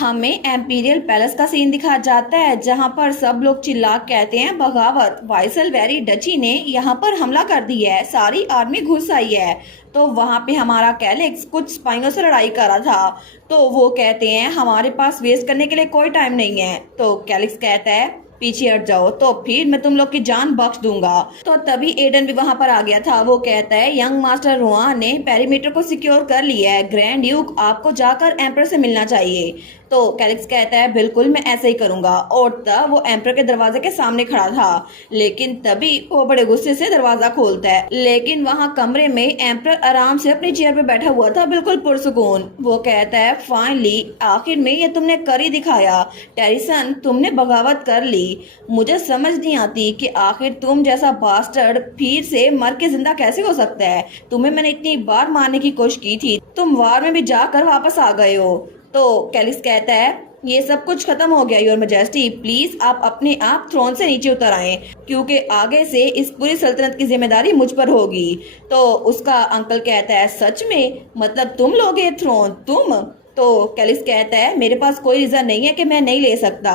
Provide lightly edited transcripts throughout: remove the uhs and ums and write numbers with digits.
हमें Amperian palace का scene दिखाया जाता है जहां पर सब लोग चिल्ला कहते हैं बगावत। वाइसल वेरी डची ने यहाँ पर हमला कर दिया है, सारी आर्मी घुस आई है। तो वहां पे हमारा कैलिक्स कुछ स्पाइनों से लड़ाई कर रहा था, तो वो कहते हैं हमारे पास वेस्ट करने के लिए कोई टाइम नहीं है। तो कैलिक्स कहता है पीछे हट जाओ तो फिर मैं तुम लोग की जान बख्श दूंगा। तो तभी एडन भी वहां पर आ गया था। वो कहता है यंग मास्टर रुआन ने पेरीमीटर को सिक्योर कर लिया है, ग्रैंड ड्यूक आपको जाकर एम्पर से मिलना चाहिए। तो कैलिक्स कहता है बिल्कुल मैं ऐसे ही करूंगा। और तब वो एम्पर के दरवाजे के सामने खड़ा था, लेकिन तभी वो बड़े गुस्से से दरवाजा खोलता है। लेकिन वहां कमरे में एम्पर आराम से अपनी चेयर पे बैठा हुआ था, बिल्कुल पुरसुकून। वो कहता है फाइनली आखिर में ये तुमने कर ही दिखाया टेरिसन, तुमने बगावत कर ली। मुझे समझ नहीं आती कि आखिर तुम जैसा बास्टर्ड फिर से मर के जिंदा कैसे हो सकता है। तुम्हें मैंने इतनी बार मारने की कोशिश की थी, तुम वार में भी जाकर वापस आ गए हो। तो कैलिक्स कहता है ये सब कुछ खत्म हो गया योर मैजेस्टी, प्लीज आप अपने आप थ्रोन से नीचे उतर आए, क्योंकि आगे से इस पूरी सल्तनत की जिम्मेदारी मुझ पर होगी। तो उसका अंकल कहता है सच में, मतलब तुम लोगे थ्रोन, तुम? तो कैलिक्स कहता है मेरे पास कोई रीजन नहीं है कि मैं नहीं ले सकता,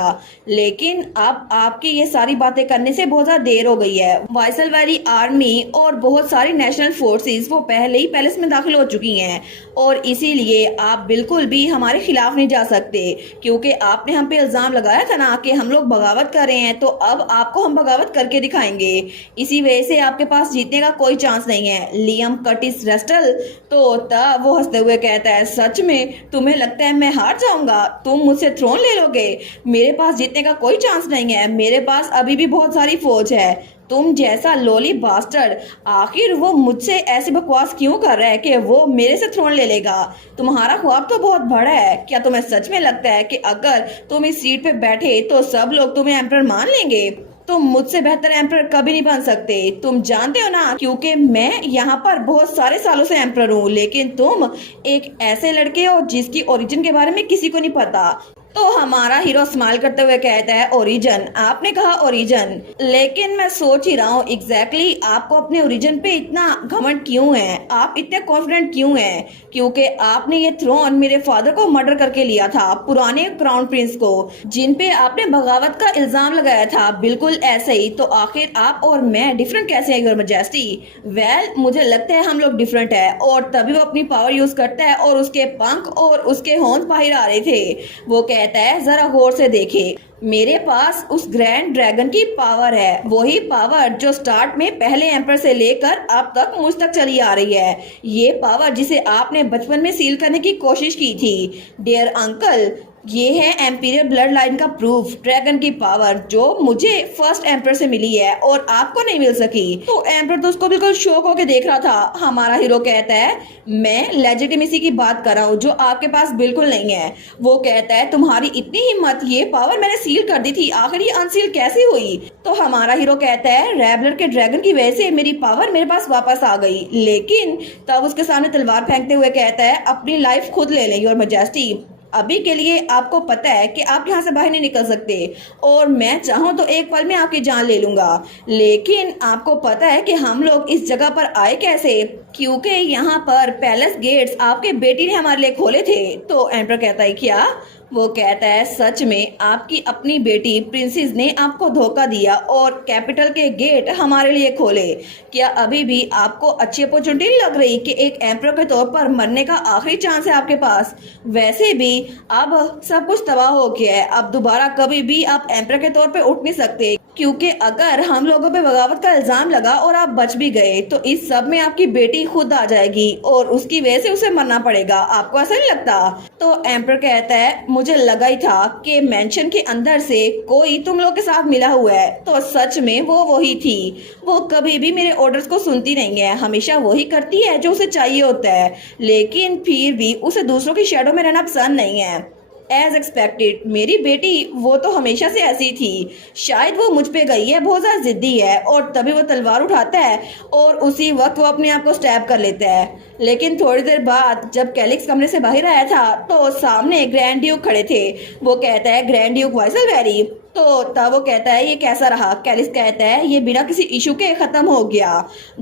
लेकिन अब आपकी ये सारी बातें करने से बहुत ज्यादा देर हो गई है। वाइसल वैली आर्मी और बहुत सारी नेशनल फोर्सेस वो पहले ही पैलेस में दाखिल हो चुकी हैं, और इसीलिए आप बिल्कुल भी हमारे खिलाफ नहीं जा सकते, क्योंकि आपने हम पे इल्जाम लगाया था ना कि हम लोग बगावत कर रहे हैं, तो अब आपको हम बगावत करके दिखाएंगे। इसी वजह से आपके पास जीतने का कोई चांस नहीं है लियम कर्टिस रेस्टल। तो तब वो हंसते हुए कहता है सच में तुम्हें लगता है मैं हार जाऊंगा? तुम मुझसे थ्रोन ले लोगे? मेरे पास जीतने का कोई चांस नहीं है, मेरे पास अभी भी बहुत सारी फौज है। तुम जैसा लोली बास्टर्ड आखिर वो मुझसे ऐसी बकवास क्यों कर रहा है कि वो मेरे से थ्रोन ले लेगा? तुम्हारा ख्वाब तो बहुत बड़ा है। क्या तुम्हें सच में लगता है कि अगर तुम इस सीट पे बैठे तो सब लोग तुम्हें एम्परर मान लेंगे? तुम मुझसे बेहतर एम्परर कभी नहीं बन सकते, तुम जानते हो ना, क्योंकि मैं यहाँ पर बहुत सारे सालों से एम्परर हूँ, लेकिन तुम एक ऐसे लड़के हो जिसकी ओरिजिन के बारे में किसी को नहीं पता। तो हमारा हीरो स्माइल करते हुए कहता है ओरिजिन? आपने कहा ओरिजिन, लेकिन मैं सोच ही रहा हूँ एग्जैक्टली आपको अपने ओरिजिन पे इतना घमंड क्यों है, आप इतने कॉन्फिडेंट क्यों हैं? क्योंकि आपने ये थ्रोन मेरे फादर को मर्डर करके लिया था, पुराने क्राउन प्रिंस को, जिन पे आपने बगावत का इल्जाम लगाया था, बिल्कुल ऐसे ही। तो आखिर आप और मैं डिफरेंट कैसे है योर मैजेस्टी? वेल मुझे लगता है हम लोग डिफरेंट है। और तभी वो अपनी पावर यूज करता है और उसके पंख और उसके हॉर्न्स बाहर आ रहे थे। वो कहता है जरा गौर से देखे, मेरे पास उस ग्रैंड ड्रैगन की पावर है, वही पावर जो स्टार्ट में पहले एम्पर से लेकर अब तक मुझ तक चली आ रही है। ये पावर जिसे आपने बचपन में सील करने की कोशिश की थी डियर अंकल, ये है एम्पीरियल ब्लड लाइन का प्रूफ, ड्रैगन की पावर जो मुझे फर्स्ट एम्पर से मिली है और आपको नहीं मिल सकी। तो एम्पर तो उसको बिल्कुल शौक होके देख रहा था। हमारा हीरो कहता है मैं लेजिटिमेसी की बात कर रहा हूँ जो आपके पास बिल्कुल नहीं है। वो कहता है तुम्हारी इतनी हिम्मत, ये पावर मैंने सील कर दी थी, आखिर ये अनसील कैसे हुई? तो हमारा हीरो कहता है रेबलर के ड्रैगन की वजह से मेरी पावर मेरे पास वापस आ गई। लेकिन तब उसके सामने तलवार फेंकते हुए कहता है अपनी लाइफ खुद ले लें योर मैजेस्टी, अभी के लिए आपको पता है कि आप यहाँ से बाहर नहीं निकल सकते, और मैं चाहूँ तो एक पल में आपकी जान ले लूंगा। लेकिन आपको पता है कि हम लोग इस जगह पर आए कैसे? क्योंकि यहाँ पर पैलेस गेट्स आपके बेटी ने हमारे लिए खोले थे। तो एम्पर कहता है क्या? वो कहता है सच में आपकी अपनी बेटी प्रिंसेस ने आपको धोखा दिया और कैपिटल के गेट हमारे लिए खोले। क्या अभी भी आपको अच्छी अपॉर्चुनिटी नहीं लग रही कि एक एम्पर के तौर पर मरने का आखिरी चांस है आपके पास? वैसे भी अब सब कुछ तबाह हो गया है, अब दोबारा कभी भी आप एम्पर के तौर पर उठ नहीं सकते, क्योंकि अगर हम लोगों पे बगावत का इल्जाम लगा और आप बच भी गए तो इस सब में आपकी बेटी खुद आ जाएगी और उसकी वजह से उसे मरना पड़ेगा। आपको ऐसा नहीं लगता? तो एम्पर कहता है मुझे लगा ही था कि मेंशन के अंदर से कोई तुम लोग के साथ मिला हुआ है। तो सच में वो वही थी। वो कभी भी मेरे ऑर्डर्स को सुनती नहीं है, हमेशा वही करती है जो उसे चाहिए होता है, लेकिन फिर भी उसे दूसरों की शैडो में रहना पसंद नहीं है। एज एक्सपेक्टेड मेरी बेटी वो तो हमेशा से ऐसी थी, शायद वो मुझ पे गई है, बहुत ज़्यादा जिद्दी है। और तभी वो तलवार उठाता है और उसी वक्त वो अपने आप को स्टैब कर लेता है। लेकिन थोड़ी देर बाद जब कैलिक्स कमरे से बाहर आया था तो सामने ग्रैंड ड्यूक खड़े थे। वो कहता है ग्रैंड ड्यूक वाइसल वेरी, तो तब वो कहता है ये कैसा रहा। कैलिस कहता है ये बिना किसी इशू के खत्म हो गया।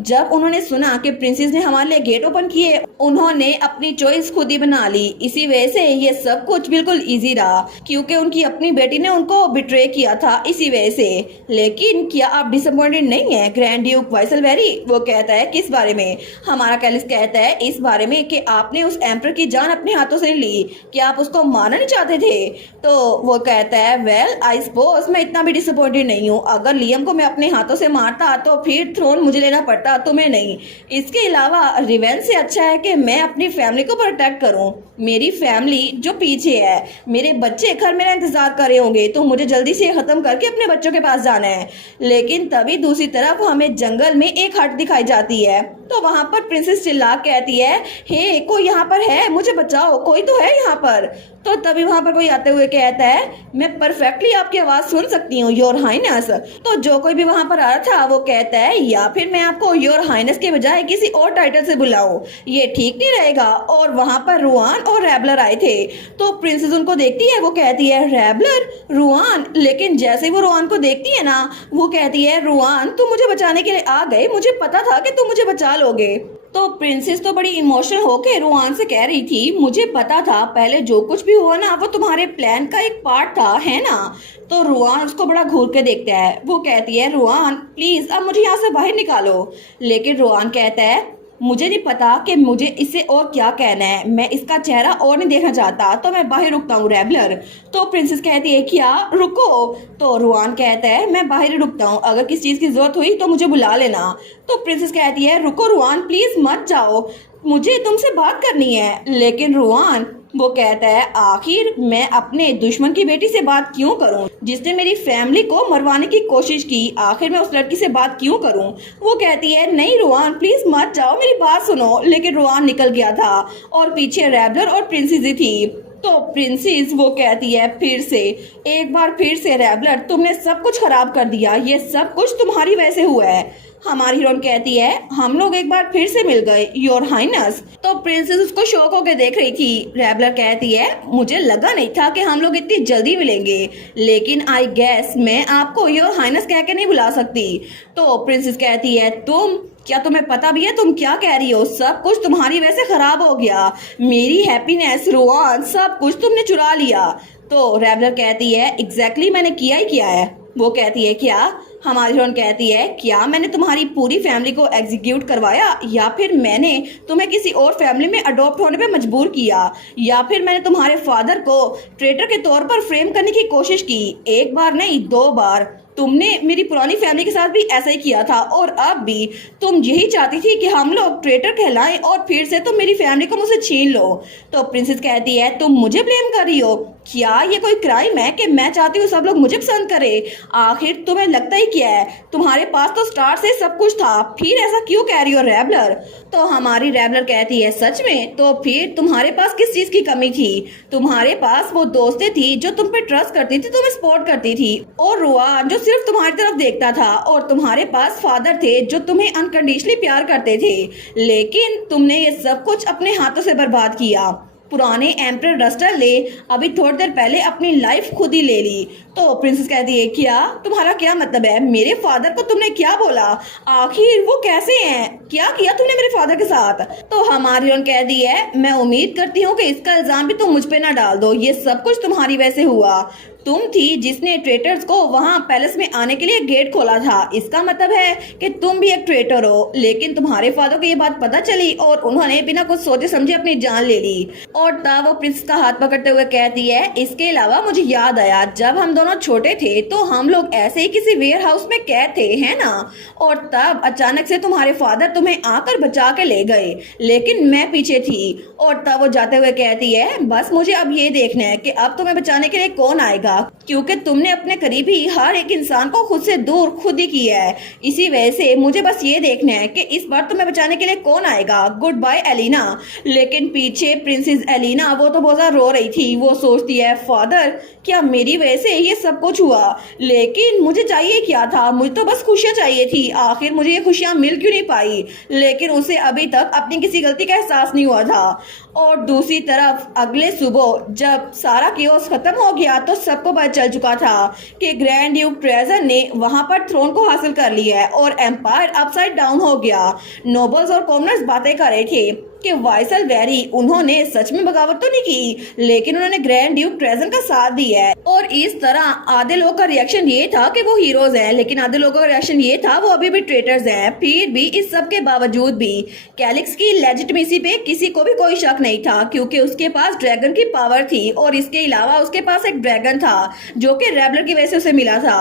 जब उन्होंने सुना कि प्रिंसेस ने हमारे लिए गेट ओपन किए, उन्होंने अपनी चॉइस खुद ही बना ली। इसी वजह से ये सब कुछ बिल्कुल इजी रहा, क्योंकि उनकी अपनी बेटी ने उनको बिट्रे किया था इसी वजह से। लेकिन क्या आप डिसअपॉइंटेड नहीं है ग्रैंड ड्यूक वाइसलवेरी? वो कहता है किस बारे में? हमारा कैलिस कहता है इस बारे में कि आपने उस एम्पर की जान अपने हाथों से ली, कि आप उसको मारना नहीं चाहते थे। तो वो कहता है वेल आई सपोज मैं इतना भी डिसअपॉइंटेड नहीं हूँ। अगर लियम को मैं अपने हाथों से मारता तो फिर थ्रोन मुझे लेना पड़ता, तुम्हें नहीं। इसके अलावा रिवेंज से अच्छा है कि मैं अपनी फैमिली को प्रोटेक्ट करूँ। मेरी फैमिली जो पीछे है, मेरे बच्चे घर मेरा इंतजार कर रहे होंगे, तो मुझे जल्दी से खत्म करके अपने बच्चों के पास जाना है। लेकिन तभी दूसरी तरफ हमें जंगल में एक हट दिखाई जाती है। तो वहां पर प्रिंसेस चिल्ला कहती है हे कोई यहाँ पर है, मुझे बचाओ, कोई तो है यहाँ पर। तो तभी वहां पर कोई आते हुए कहता है मैं परफेक्टली आपकी आवाज सुन सकती हूँ योर हाइनेस। तो जो कोई भी वहां पर आ रहा था वो कहता है या फिर मैं आपको योर हाइनेस के बजाय किसी और टाइटल से बुलाऊं, ये ठीक नहीं रहेगा। और वहां पर रुआन और रैबलर आए थे। तो प्रिंसेस उनको देखती है, वो कहती है रैबलर, रुआन। लेकिन जैसे वो रुआन को देखती है ना, वो कहती है रुआन तुम मुझे बचाने के लिए आ गए, मुझे पता था कि तुम मुझे बचा लोगे। तो प्रिंसेस तो बड़ी इमोशनल होके रुआन से कह रही थी मुझे पता था पहले जो कुछ भी हुआ ना वो तुम्हारे प्लान का एक पार्ट था, है ना? तो रुआन उसको बड़ा घूर के देखता है। वो कहती है रुआन प्लीज अब मुझे यहाँ से बाहर निकालो। लेकिन रुआन कहता है मुझे नहीं पता कि मुझे इससे और क्या कहना है, मैं इसका चेहरा और नहीं देखना चाहता, तो मैं बाहर रुकता हूँ रैबलर। तो प्रिंसेस कहती है क्या रुको? तो रुआन कहता है मैं बाहर ही रुकता हूँ, अगर किसी चीज की जरूरत हुई तो मुझे बुला लेना। तो प्रिंसेस कहती है रुको रुआन प्लीज मत जाओ, मुझे तुमसे बात करनी है। लेकिन रुआन वो कहता है आखिर मैं अपने दुश्मन की बेटी से बात क्यों करूं, जिसने मेरी फैमिली को मरवाने की कोशिश की, आखिर मैं उस लड़की से बात क्यों करूं? वो कहती है नहीं रुआन प्लीज मत जाओ, मेरी बात सुनो। लेकिन रुआन निकल गया था और पीछे रैबलर और प्रिंसेस ही थी। तो प्रिंसेस वो कहती है फिर से, एक बार फिर से रैबलर तुमने सब कुछ खराब कर दिया, ये सब कुछ तुम्हारी वजह से हुआ है। हमारी हीरोइन कहती है हम लोग एक बार फिर से मिल गए योर हाइनेस। तो प्रिंसेस उसको शौक होकर देख रही थी। रैबलर कहती है मुझे लगा नहीं था कि हम लोग इतनी जल्दी मिलेंगे, लेकिन आई गेस मैं आपको योर हाइनेस कह के नहीं बुला सकती। तो प्रिंसेस कहती है क्या तुम्हें पता भी है तुम क्या कह रही हो? सब कुछ तुम्हारी वजह से खराब हो गया, मेरी हैप्पीनेस रुआन सब कुछ तुमने चुरा लिया। तो रैबलर कहती है एग्जैक्टली मैंने किया ही किया है। वो कहती है क्या? हमारी हीरोइन कहती है क्या मैंने तुम्हारी पूरी फैमिली को एग्जीक्यूट करवाया, या फिर मैंने तुम्हें किसी और फैमिली में अडॉप्ट होने पे मजबूर किया, या फिर मैंने तुम्हारे फादर को ट्रेटर के तौर पर फ्रेम करने की कोशिश की? एक बार नहीं 2 बार। तुमने मेरी पुरानी फैमिली के साथ भी ऐसा ही किया था और अब भी तुम यही चाहती थी कि हम लोग ट्रेटर कहलाएं और फिर से तुम मेरी फैमिली को मुझसे छीन लो। तो प्रिंसेस कहती है तुम मुझे ब्लेम कर रही हो? क्या ये कोई क्राइम है कि मैं चाहती हूँ सब लोग मुझे पसंद करे? आखिर तुम्हें लगता ही क्या है, तुम्हारे पास तो स्टार्ट से सब कुछ था, फिर ऐसा क्यों कह रही हो रैबलर? तो हमारी रैबलर कहती है सच में? तो फिर तुम्हारे पास किस चीज की कमी थी? तुम्हारे पास वो दोस्तें थी जो तुम पे ट्रस्ट करती थी, तुम्हें सपोर्ट करती थी, और रुआन जो सिर्फ तुम्हारी तरफ देखता था, और तुम्हारे पास फादर थे जो तुम्हें अनकंडीशनली प्यार करते थे। लेकिन तुमने ये सब कुछ अपने हाथों से बर्बाद किया। पुराने एम्परर रस्टर ले अभी थोड़ी देर पहले अपनी लाइफ खुद ही ले ली। तो प्रिंसेस कहती है क्या तुम्हारा क्या मतलब है? मेरे फादर को तुमने क्या बोला? आखिर वो कैसे हैं? क्या किया तुमने मेरे फादर के साथ? तो हमारी हीरोइन कहती है मैं उम्मीद करती हूँ कि इसका इल्जाम भी तुम मुझ पे ना डाल दो, ये सब कुछ तुम्हारी वजह से हुआ। तुम थी जिसने ट्रेटर्स को वहां पैलेस में आने के लिए गेट खोला था, इसका मतलब है कि तुम भी एक ट्रेटर हो। लेकिन तुम्हारे फादर को ये बात पता चली और उन्होंने बिना कुछ सोचे समझे अपनी जान ले ली। और तब वो प्रिंस का हाथ पकड़ते हुए कहती है इसके अलावा मुझे याद आया जब हम दोनों छोटे थे तो हम लोग ऐसे ही किसी वेयर हाउस में कैद थे, है ना? और तब अचानक से तुम्हारे फादर तुम्हें आकर बचा के ले गए, लेकिन मैं पीछे थी। और तब वो जाते हुए कहती है बस मुझे अब ये देखना है कि अब तुम्हें बचाने के लिए कौन आएगा, क्योंकि तुमने अपने करीबी हर एक इंसान को खुद से दूर खुद ही किया है। इसी वजह से मुझे बस ये देखना है कि इस बार तुम्हें बचाने के लिए कौन आएगा। Good bye Elina. लेकिन पीछे प्रिंसेस एलिना वो तो बहुत रो रही थी। वो सोचती है फादर क्या मेरी वजह से ये सब कुछ हुआ? लेकिन मुझे चाहिए क्या था? मुझे तो बस खुशियां चाहिए थी, आखिर मुझे ये खुशियां मिल क्यों नहीं पाई? लेकिन उसे अभी तक अपनी किसी गलती का एहसास नहीं हुआ था। और दूसरी तरफ अगले सुबह जब सारा केओस खत्म हो गया तो सब सबको पता चल चुका था कि ग्रैंड ड्यूक ट्रेजन ने वहां पर थ्रोन को हासिल कर लिया है और एम्पायर अपसाइड डाउन हो गया। नोबल्स और कॉमनर्स बातें कर रहे थे कि वाइसल वेरी उन्होंने सच में बगावत तो नहीं की, लेकिन उन्होंने ग्रैंड ड्यूक ट्रेजन का साथ दिया है। और इस तरह आधे लोगों का रिएक्शन ये था कि वो हीरोज हैं, लेकिन आधे लोगों का रिएक्शन ये था वो अभी भी ट्रेटर्स हैं। फिर भी इस सब के बावजूद भी कैलिक्स की लेजिटिमेसी पे किसी को भी कोई शक नहीं था, क्योंकि उसके पास ड्रैगन की पावर थी और इसके अलावा उसके पास एक ड्रैगन था जो कि रेबलर की वजह से उसे मिला था।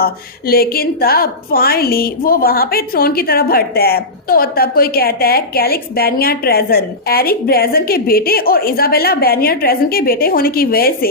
लेकिन तब फाइनली वो वहां पे थ्रोन की तरफ बढ़ता है, तो तब कोई कहता है कैलिक्स बैनिया ट्रेजन एरिक ब्रेजन के बेटे और इजाबेला बैनिया ट्रेजन के बेटे होने की वजह से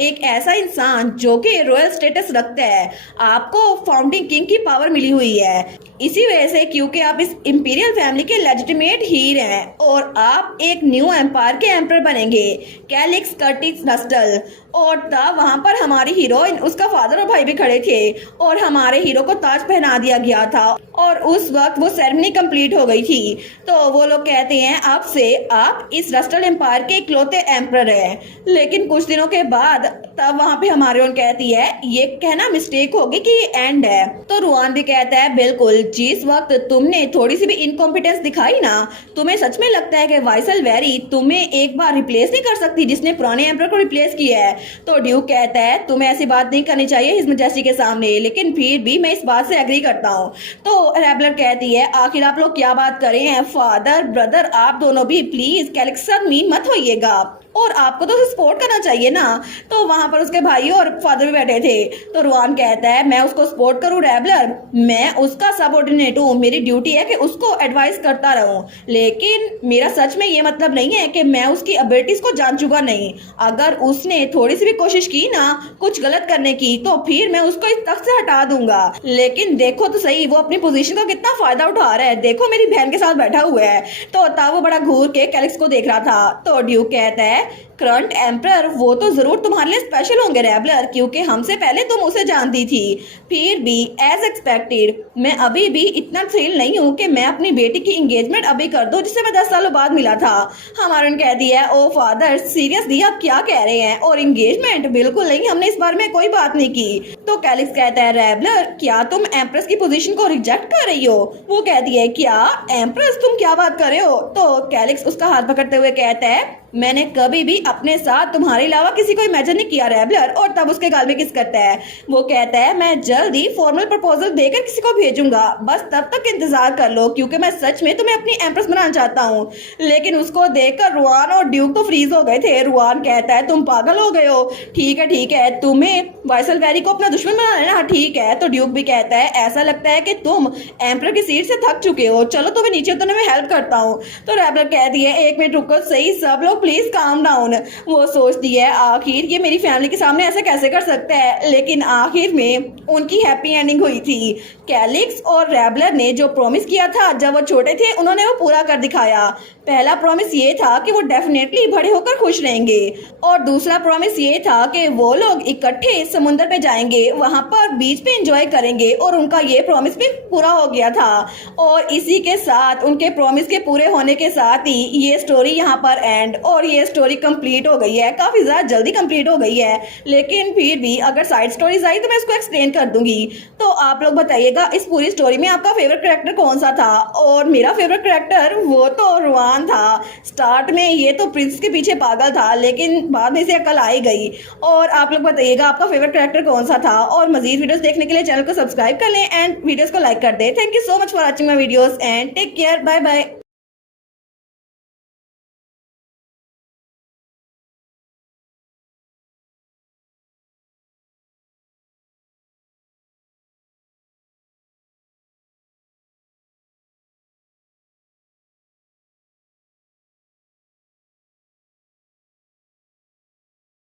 एक ऐसा इंसान जो कि रॉयल स्टेटस रखता है, आपको फाउंडिंग किंग की पावर मिली हुई है। इसी वजह से क्योंकि आप इस इंपीरियल फैमिली के लेजिटिमेट हीर हैं और आप एक न्यू एम्पायर के एम्पर बनेंगे, कैलिक्स कर्टिस रस्टल। और तब वहां पर हमारी हीरोइन, उसका फादर और भाई भी खड़े थे और हमारे हीरो को ताज पहना दिया गया था और उस वक्त वो सेरेमनी कंप्लीट हो गई थी। तो वो लोग कहते हैं आपसे आप इस रस्टल एम्पायर के इकलौते एम्पर हैं। लेकिन कुछ दिनों के बाद तब वहां पे हमारी हीरोइन कहती है ये कहना मिस्टेक होगी कि ये एंड है। तो रुआन भी कहता है बिल्कुल, जिस वक्त तुमने थोड़ी सी भी इनकॉम्पिटेंस दिखाई ना, तुम्हें सच में लगता है कि वाइसल वेरी तुम्हें एक बार रिप्लेस नहीं कर सकती जिसने पुराने एम्पर को रिप्लेस किया है। तो ड्यूक कहता है तुम्हें ऐसी बात नहीं करनी चाहिए हिज मैजेस्टी के सामने, लेकिन फिर भी मैं इस बात से एग्री करता हूँ। तो रेबलर कहती है आखिर आप लोग क्या बात कर रहे हैं, फादर ब्रदर आप दोनों भी प्लीज कैलिक्स के साथ मीन मत होइएगा और आपको तो सपोर्ट करना चाहिए ना। तो वहां पर उसके भाई और फादर भी बैठे थे। तो रुआन कहता है मैं उसको सपोर्ट करूं रेबलर, मैं उसका सबऑर्डिनेट हूं, मेरी ड्यूटी है कि उसको एडवाइस करता रहूं, लेकिन मेरा सच में ये मतलब नहीं है कि मैं उसकी एबिलिटीज को जान चुका नहीं। अगर उसने थोड़ी सी भी कोशिश की ना कुछ गलत करने की तो फिर मैं उसको इस तख्त से हटा दूंगा। लेकिन देखो तो सही वो अपनी पोजीशन का कितना फायदा उठा रहा है, देखो मेरी बहन के साथ बैठा हुआ है। तो तब वो बड़ा घूर के कैलिक्स को देख रहा था। तो ड्यूक कहता है करंट एम्पर वो तो जरूर तुम्हारे लिए स्पेशल होंगे रेबलर, क्योंकि हमसे पहले तुम उसे जानती थी। फिर भी एज एक्सपेक्टेड मैं अभी भी इतना थ्रिल नहीं हूँ कि मैं अपनी बेटी की एंगेजमेंट अभी कर दूं जिसे मैं 10 सालों बाद मिला था। हमारे कह दिया है ओ फादर सीरियसली आप क्या कह रहे हैं, और एंगेजमेंट बिल्कुल नहीं, हमने इस बारे में कोई बात नहीं की। तो कैलिक्स कहता है रेबलर क्या तुम एम्प्रेस की पोजीशन को रिजेक्ट कर रही हो। वो कहती है क्या एम्प्रेस तुम क्या बात कर रहे हो। तो कैलिक्स उसका हाथ पकड़ते हुए कहता है मैंने कभी भी अपने साथ तुम्हारे अलावा किसी को इमेजिन नहीं किया रेबलर, और तब उसके गाल में किस करता है। वो कहता है मैं जल्दी फॉर्मल प्रपोजल देकर किसी को भेजूंगा, बस तब तक इंतजार कर लो क्योंकि मैं सच में तुम्हें अपनी एम्प्रेस बनाना चाहता हूँ। लेकिन उसको देखकर रुआन और ड्यूक तो फ्रीज हो गए थे। रुआन कहता है तुम पागल हो गए हो, ठीक है तुम्हें वाइसल वेरी को अपना दुश्मन बनाना है ना, ठीक है। तो ड्यूक भी कहता है ऐसा लगता है कि तुम एम्पर की सीट से थक चुके हो, चलो तुम्हें नीचे उतरने में हेल्प करता हूँ। तो रेबलर कहती है एक मिनट रुको सही सब लोग प्लीज काम डाउन। वो सोचती है आखिर ये मेरी फैमिली के सामने ऐसा कैसे कर सकता है, लेकिन आखिर में उनकी हैप्पी एंडिंग हुई थी। कैलिक्स और रेबलर ने जो प्रॉमिस किया था जब वो छोटे थे उन्होंने वो पूरा कर दिखाया। पहला प्रॉमिस ये था कि वो डेफिनेटली बड़े होकर खुश रहेंगे, और दूसरा प्रॉमिस ये था कि वो लोग इकट्ठे समुद्र पे जाएंगे, वहां पर बीच पे एंजॉय करेंगे, और उनका ये प्रॉमिस भी पूरा हो गया था। और इसी के साथ उनके प्रॉमिस के पूरे होने के साथ ही ये स्टोरी यहाँ पर एंड, और ये स्टोरी कंप्लीट हो गई है, काफी ज्यादा जल्दी कंप्लीट हो गई है। लेकिन फिर भी अगर साइड स्टोरीज आई तो मैं इसको एक्सप्लेन कर दूंगी। तो आप लोग बताइएगा इस पूरी स्टोरी में आपका फेवरेट कैरेक्टर कौन सा था। और मेरा फेवरेट कैरेक्टर वो तो रुआन था। स्टार्ट में ये तो प्रिंस के पीछे पागल था, लेकिन बाद में इसे अकल आई गई। और आप लोग बताइएगा आपका फेवरेट कैरेक्टर कौन सा था। और मजीद वीडियोस देखने के लिए चैनल को सब्सक्राइब कर लें एंड वीडियोस को लाइक कर दें। Thank you so much for watching my videos and take care, bye bye.